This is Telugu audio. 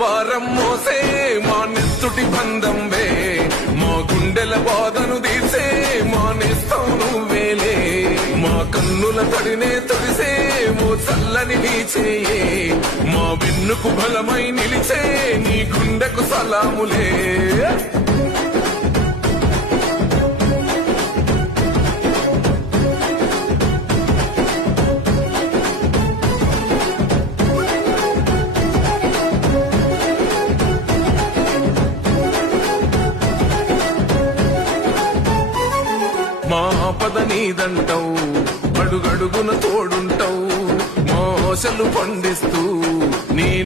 భారం మోసే మా నెత్తుటి బంధంవే మా గుండెల బాధను తీర్చే మా నేస్తం నువ్వేలే మా కన్నుల తడినే తొడిసే ఓ చల్లని నీచేయే మా వెన్నుకు బలమై నిలిచే నీ గుండెకు సలాములే మా ఆపద నీదంటావు అడుగడుగున తోడుంటావు మా ఆశలు పండిస్తూ నీ